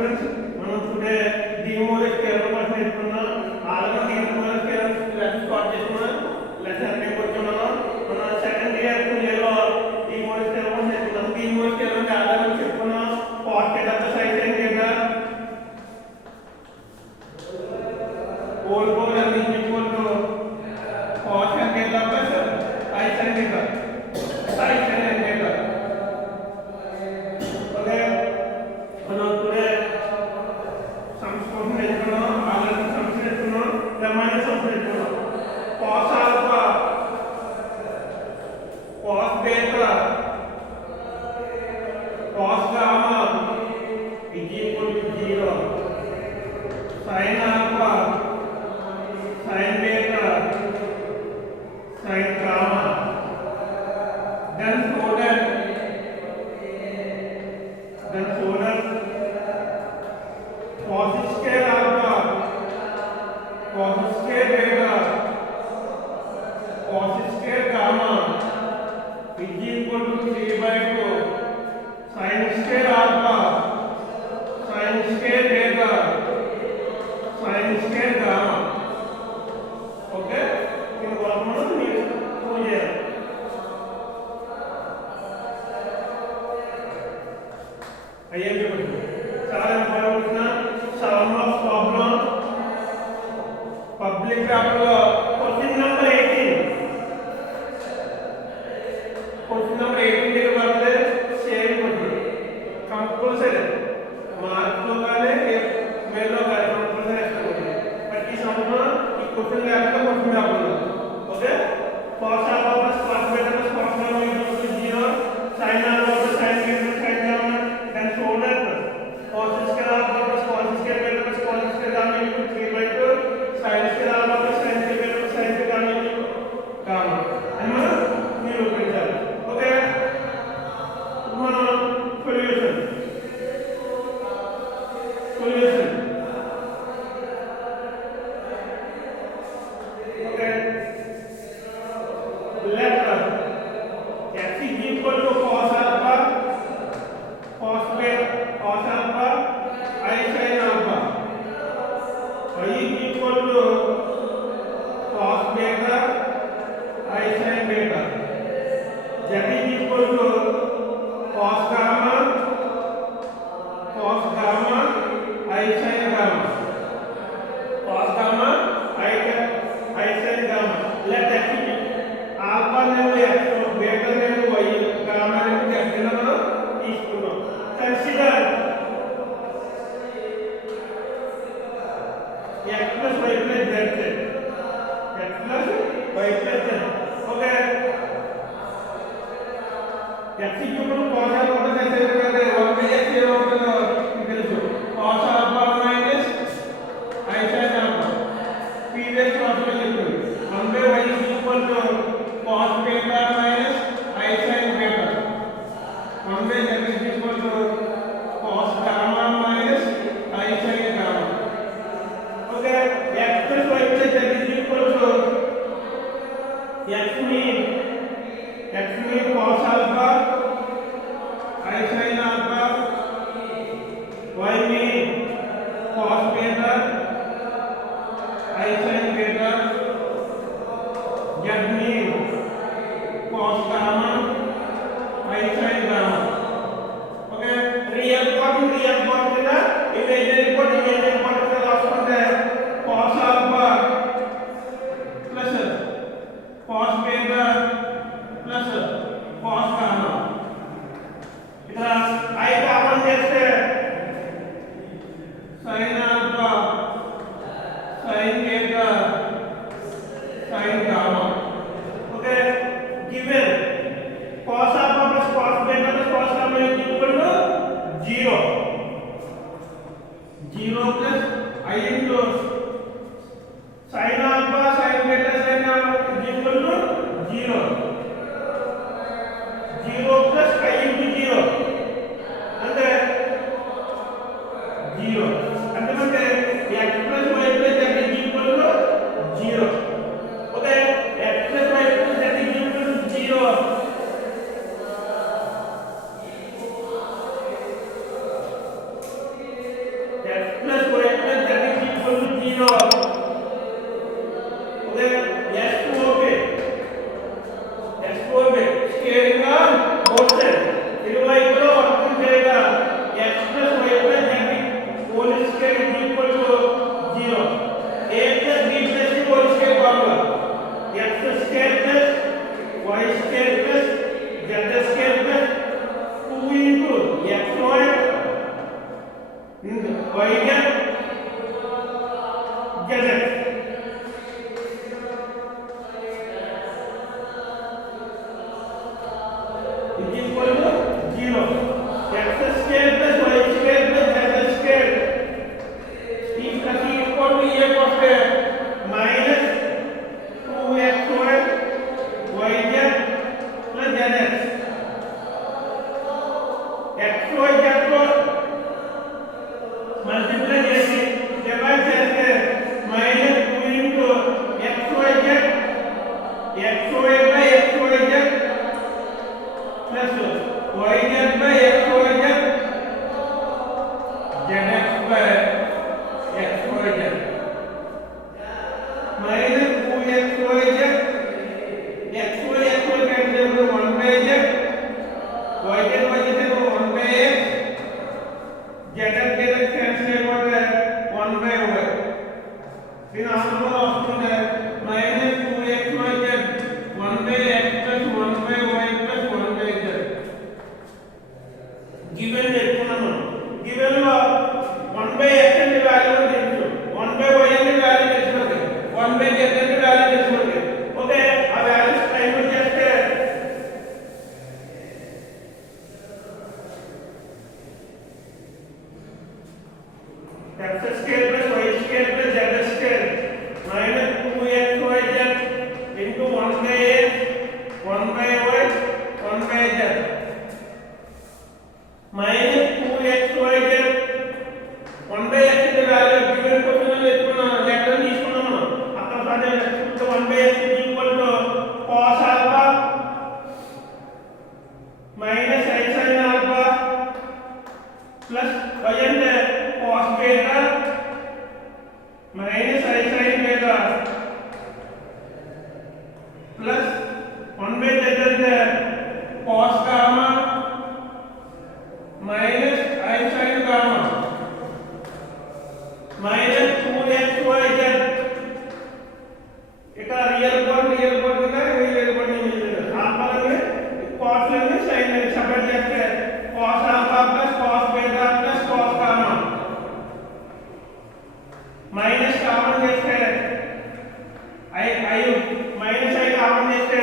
students, మనం today DMOS కేరళ భాష నేర్చుకున్నాం. ఆల్రెడీ DMOS కేరళ లెసన్ స్టార్ట్ చేస్తున్నాం. లెసన్ అటెండ్ అవుతున్నాం. మన సెకండ్ ఇయర్ లో DMOS కేరళ భాష నేర్చుకున్నాం. DMOS కేరళ ఆల్రెడీ చెప్పుకున్నాం. Pocket of the size and data ఓల్ బోల్ and equal to pocket data plus size and data size and data. Okay, మనం టుడే సమ్స్ కోసం నేర్చుకున్నాం. ఆల్రెడీ సమ్స్ నేర్చుకున్నాం. రిమైనింగ్ సమ్స్ నేర్చుకున్నాం. cos alpha, cos beta, cos gamma is equal to 0. sin alpha, sin beta, sin gamma. Then so that cos square alpha, cos square beta, cos square gamma is equal to 3/2 sin square alpha, sin square beta, sin square gamma. Okay, in what manner we do here? I am able to. చాలా important some of problem public పేపర్లో question number 18 దగ్గర పడితే same question compulsory మార్క్లో కానీ మెయిల్లో కానీ కంపల్సరీ వేసుకోండి. ప్రతి సంవత్సరం ఈ క్వశ్చన్ లేకుండా క్వశ్చన్ పేపర్లో. Okay, cos alpha plus cos beta plus cos gamma is equal to 0. sin alpha plus sin beta plus sin gamma. Then so that cos square alpha plus cos square beta plus cos square gamma is equal to 3/2 sin square alpha plus sin square beta plus sin square gamma is equal to gamma. And మనం నిరూపించాలి. ఓకే, మనం solution okay, let x is equal to cos alpha, cos beta, cos alpha, I sin alpha. Y is equal to cos beta, I sin beta. Z is equal to cos gamma, I sin gamma. Cos gamma, I sin gamma. Let x be alpha name x, beta name y, gamma name z కింద మనం తీసుకుంటాం. Consider x plus y plus z. x plus y plus z. Okay, x equal to cos alpha plus sin alpha. 1/x ఏమవుతుందో మీకు తెలుసు. cos alpha minus I sin alpha. previous క్లాస్లో చెప్పాను. 1/y is equal to cos beta minus I sin beta. 1/z is equal to cos gamma minus I sin gamma. Okay, x plus y plus z is equal to x mean cos alpha y z को मल्टीप्लाई చేసి డివైడ్ చేస్తే -2 into xy z xy by xy z plus yz by xy z zx by xy z -2xy z xy xy cancel 1 by z yz by z 1 by x zx zx cancel होता है 1 by y फिर आंसर वस्तुंडे -2xy z 1 by x plus 1 by y plus 1 by z given చెప్పుకున్నాము గివెన్ లో 1 by x అంటే వాల్యూ తెలుసు 1 by y అంటే వాల్యూ తెలుసు 1 by z అంటే వాల్యూ తెలుసు ఓకే ఆ వాల్యూస్ టైం చేస్తే x square plus y square plus z square minus 2xyz into 1 by x 1 by y 1 by z minus 2xyz 1 by x the value given question లో ఎత్తుకున్నా లెటర్ తీసుకున్నాం మనం అక్కడ సాధన 1 by x is equal to cos alpha minus sin alpha plus y అంటే cos beta minus sin beta plus 1 by z అంటే cos gamma minus sin gamma minus 2xyz ఇక్కడ real part గా real part మిగిలింది ఆల్ఫా అంటే cos అంటే sin అంటే సపరేట్ చేస్తే cos alpha plus cos beta plus cos gamma minus common చేస్తే i minus i కామన్ చేస్తే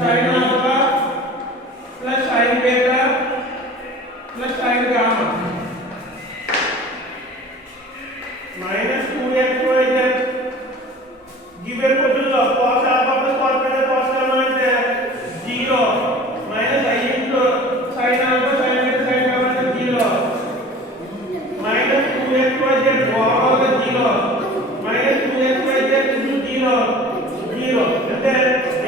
sin alpha plus sin beta plus sin gamma minus 2xyz given question లో cos alpha plus cos beta cos gamma అంటే 0 minus i into sin alpha sin beta sin gamma అంటే 0 minus 2xyz overall గా 0 minus 2xyz into 0 0 అంటే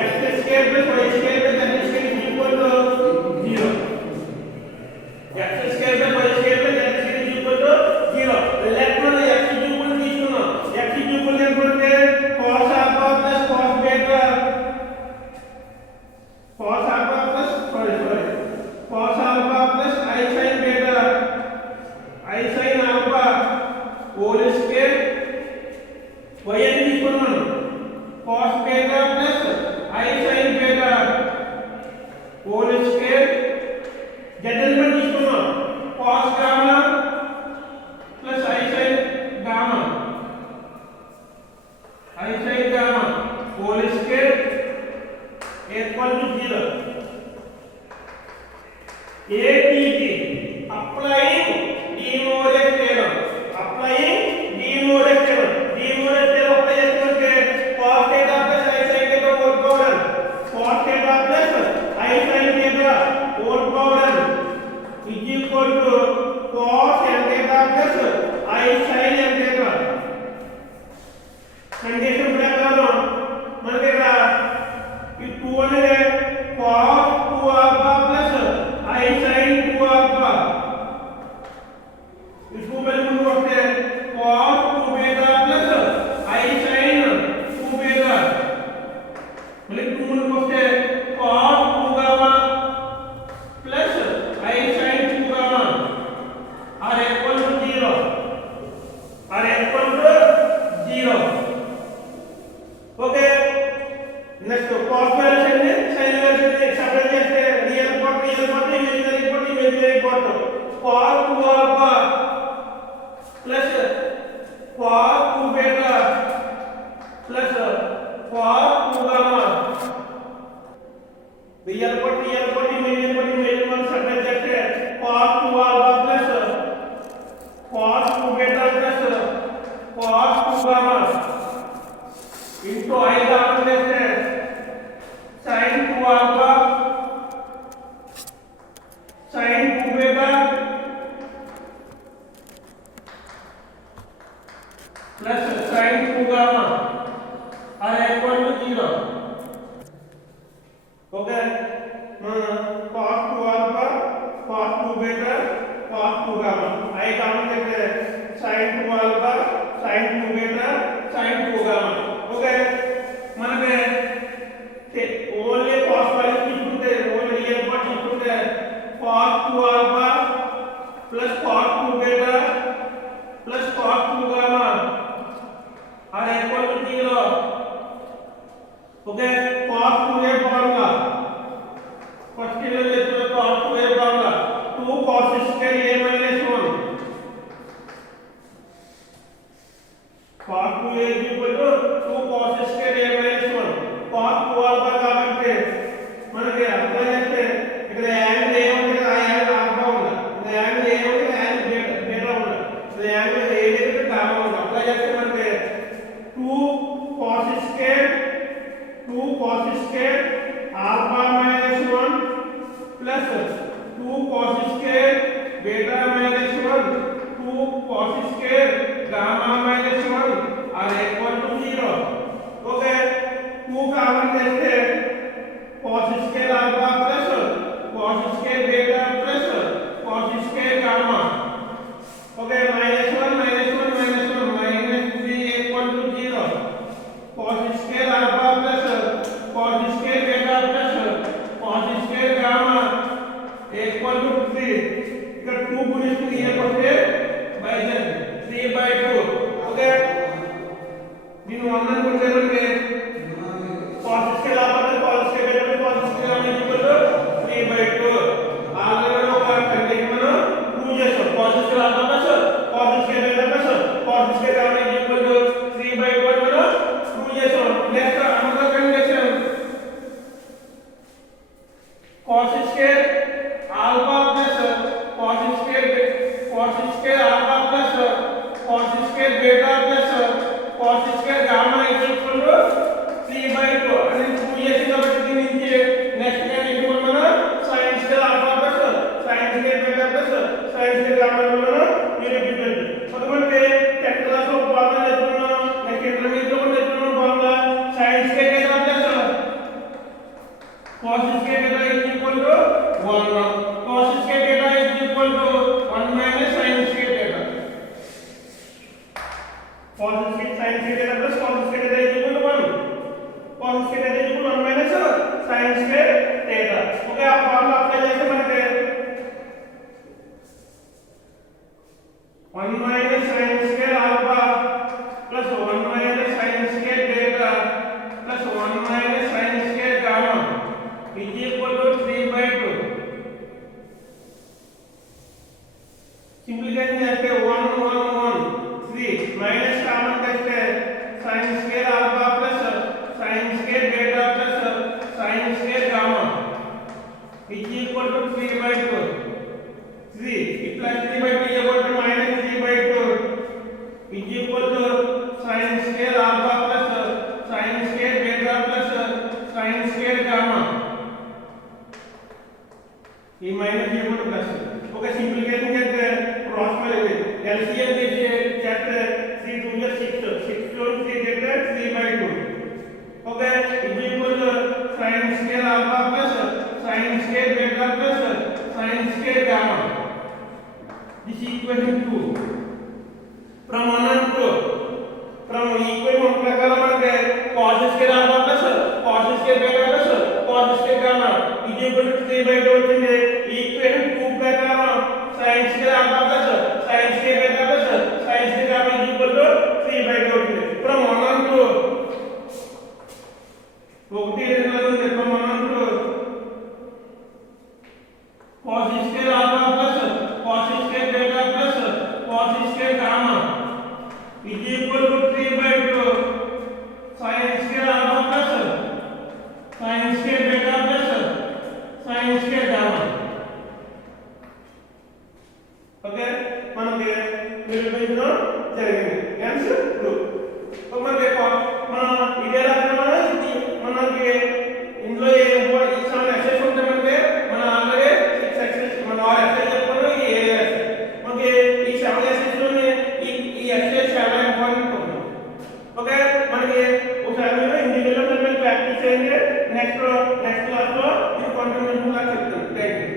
x square plus y square plus z square is equal to 0 x square plus y square plus z square is equal to 0 లెట్ మనం x cube తీసుకున్నాం x cube అంటే cos alpha plus cos beta cos alpha plus cos alpha plus i sin beta i sin alpha whole square y అని తీసుకున్నాం cos beta plus i sin beta whole square z అని తీసుకున్నాం cos gamma plus i sin gamma whole square equal to 0 ATT applying de Morgan theorem apply theorem apply చేస్తే cos theta plus i sin theta whole power cos theta plus i sin theta whole power is equal to cos n theta plus i sin n theta condition ప్రకారం మనకి ఇక్కడ ఈ 2 అనేది cos 2 alpha plus i sin 2 alpha ఈ 2 బై ముందు వస్తే cos 2 beta plus i sin 2 beta మళ్ళీ 2 ముందుకు వస్తే cos 2 gamma plus i sin 2 gamma are equal to 0 okay next cos values ని sin వాల్యూస్ ని సపరేట్ చేస్తే real part imaginary part cos 2 alpha plus cos 2 beta plus cos 2 gamma real part imaginary part separate చేస్తే cos 2 alpha plus cos 2 beta plus cos 2 gamma into I common लेते sin 2 alpha sin 2 beta cos 2 gamma I gamma कहते हैं sin 2 alpha sin 2 beta sin 2 gamma okay మనకి only cos value తీసుకుంటే only real part తీసుకుంటే cos 2 alpha plus cos 2 beta plus cos 2 gamma are equal to 0 okay cos 2a formula first के लिए लेते हैं cos 2a formula 2 cos square a minus 1 cos 2a is equal to 2 cos square a minus 1 cos 2 alpha కాబట్టి మనకి అప్లై చేస్తే ఇక్కడ angle A ఉంది ఆ యాంగిల్ ఆల్ఫా ఉంది ఇక్కడ యాంగిల్ ఏ ఉంది యాంగిల్ బీటా ఉంది ఇక్కడ యాంగిల్ ఏ దగ్గర గామా ఉంది అప్లై చేస్తే మనకి 2 cos square 2 cos square alpha minus 1 plus 2 cos square beta minus 1 2 cos square gamma minus 1 are equal to 0 okay 2 common लेते cos square alpha plus cos square beta plus cos square gamma okay minus 1 minus 1 minus 1 minus 3 equal to 0 cos square alpha plus cos square beta plus cos square gamma equal to 3 ఇక్కడ 2 గుణిస్తే ఏమొస్తే బై 3/2 ఓకే దీని 1 అనుకుంటే మనకి cos square alpha cos square beta cos square gamma equal to 3/2 ఆల్రెడీ ఒక కండిషన్ మనం ప్రూవ్ చేసాం cos square alpha plus cos square beta plus cos square gamma equal to 3/2 అని మనం ప్రూవ్ చేసాం next another condition cos square alpha plus cos square alpha plus cos square beta plus cos square gamma is equal to 3/2 అని ప్రూవ్ చేసి కాబట్టి దీని నుంచి next condition మనం sin square alpha plus sin square beta plus sin square gamma మనం నిరూపించండి అటువంటి 10th class లో ఫార్ములా నేర్చుకున్నాం నెక్స్ట్ ఇంటర్మీడియట్ లో కూడా నేర్చుకున్నాం formula sin square beta plus cos square beta is equal to 1 cos square beta is equal to 1 minus sin square beta cos square sin square beta plus cos square beta is equal to 1 cos square beta is equal to 1 minus sin square beta okay आप formula apply जैसे बनते हैं 1 minus sin square alpha plus 1 minus sin square beta plus 1 minus sin square gamma is equal to 3/2 सिंपलीफाई करते 1 1 1 3 minus common करते sin square alpha plus sin square beta plus sin square gamma is equal to 3/2 3 plus 3/2 is equal to minus 3/2 is equal to sin square alpha plus sin square beta plus sin square gamma ये माइनस ये बोल plus okay simplification करते हैं क्रॉस में लेते एलसीएम देखिए कहते हैं 3 2 या 6 6 to 3 देते हैं 3/2 okay is equal to sin square alpha plus sin square beta plus sin square gamma this equation 2 from 1 and 2 from equation ప్రకారం మనకి cos square alpha plus cos square beta plus cos square gamma is equal to 3/2 వచ్చింది ఈక్వేషన్ 2 ప్రకారం sin square alpha plus sin square beta plus sin square gamma is equal to 3/2 వచ్చింది from 1 and 2 ఒకటి రెండు ఉంది from 1 and 2 cos square alpha plus cos square beta plus cos square gamma is equal to 3/2 sin square alpha plus sin square beta plus sin square gamma okay మనకి నిరూపించడం జరిగింది ఆన్సర్ 2 సో మనకి మనం ఇదే రకంగా మనకి ఇందులో ఈ సమ్ ఎక్సెస్ ఉంటే మనకి మన ఆల్రెడీ 6 ఎక్సెస్ మన 6 ఎక్సెస్ చెప్పుకున్నాం ఈ ఏరియా మనకి ఈ 7 ఎక్సెస్ లోనే ఈ ఎక్సెస్ చాలా ఇంపార్టెంట్ ఉంది ఓకే మనకి ఒకసారి మీరు ఇండివిజువల్ ప్రాక్టీస్ చేయండి నెక్స్ట్ క్లాస్ లో ఇది కంటిన్యూషన్ గా చెప్తాను థాంక్యూ